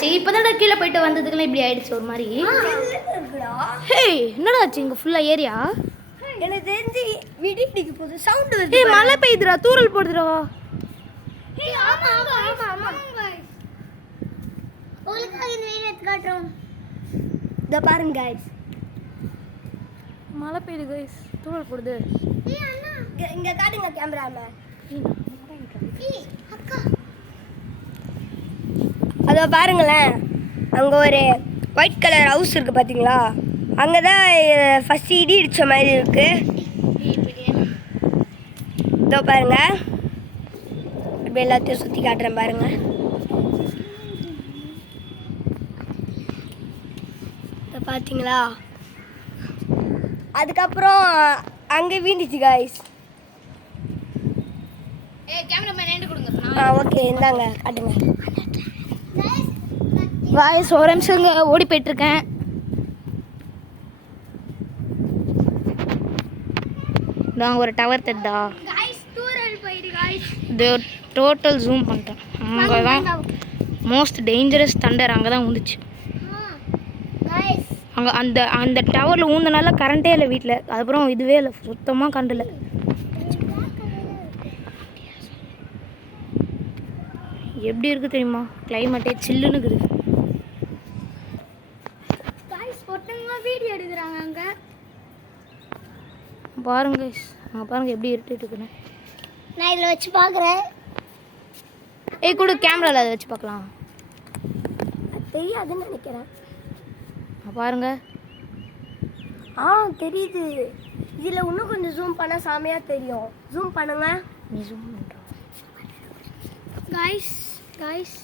ஆச்சு? இப்போதான் கீழே போயிட்டு வந்ததுக்குலாம் இப்படி ஆயிடுச்சு ஒரு மாதிரி. ஹே என்னடா ஆச்சு இங்கே ஃபுல்லாக ஏரியா? எனக்கு தெரிஞ்சு விடிக்கு போகுது சவுண்ட் வருது. ஏய் மழை பெய்யுதுடா, தூறல் போடுதுடா. ஏய் ஆமா ஆமா ஆமா ஆமா உங்களுக்கு இந்த வீடியோ எடுத்து காட்றோம். இத பாருங்க गाइस. மழை பெய்யுது गाइस, தூறல் போடுது. ஏய் அண்ணா இங்க காட்டுங்க கேமரால. ஏய் அக்கா அதோ பாருங்களேன், அங்க ஒரு ஒயிட் கலர் ஹவுஸ் இருக்கு பாத்தீங்களா? அங்கதான் ஃபர்ஸ்ட் இடி இடிச்ச மாதிரி இருக்கு. இதோ பாருங்க, இப்படி எல்லாத்தையும் சுற்றி காட்டுறேன் பாருங்க. இதை பார்த்தீங்களா? அதுக்கப்புறம் அங்கே வீண்டுச்சு காய்ஸ். ஓகே இந்தாங்க காட்டுங்க காய்ஸ். ஒரு நிமிஷங்க ஓடி போயிட்டுருக்கேன். நான் ஒரு டவர் தட்டா இது டோட்டல் ஜூம் பண்ணிட்டேன். அங்கே தான் மோஸ்ட் டேஞ்சரஸ் தண்டர் அங்கே தான் ஊந்துச்சு. அங்கே அந்த அந்த டவரில் ஊந்தனால கரண்ட்டே இல்லை வீட்டில். அதுக்கப்புறம் இதுவே இல்லை, சுத்தமாக கரண்ட் இல்லை. எப்படி இருக்குது தெரியுமா? கிளைமேட்டே சில்லுன்னு இருக்குது. வீடியோ எடுக்கிறாங்க அங்கே பாருங்க அங்கே பாருங்க எப்படி இருட்டிட்டு இருக்குன்னு. நான் இதில் வச்சு பார்க்குறேன். ஏய் கூட கேமராவில் அதை வச்சு பார்க்கலாம். தெரியாதுன்னு நினைக்கிறேன். பாருங்க. தெரியுது. இதில் இன்னும் கொஞ்சம் ஜூம் பண்ணால் சாமையாக தெரியும். ஜூம் பண்ணுங்க. நீ ஜூம் பண்ணுறோம் காய்ஸ்.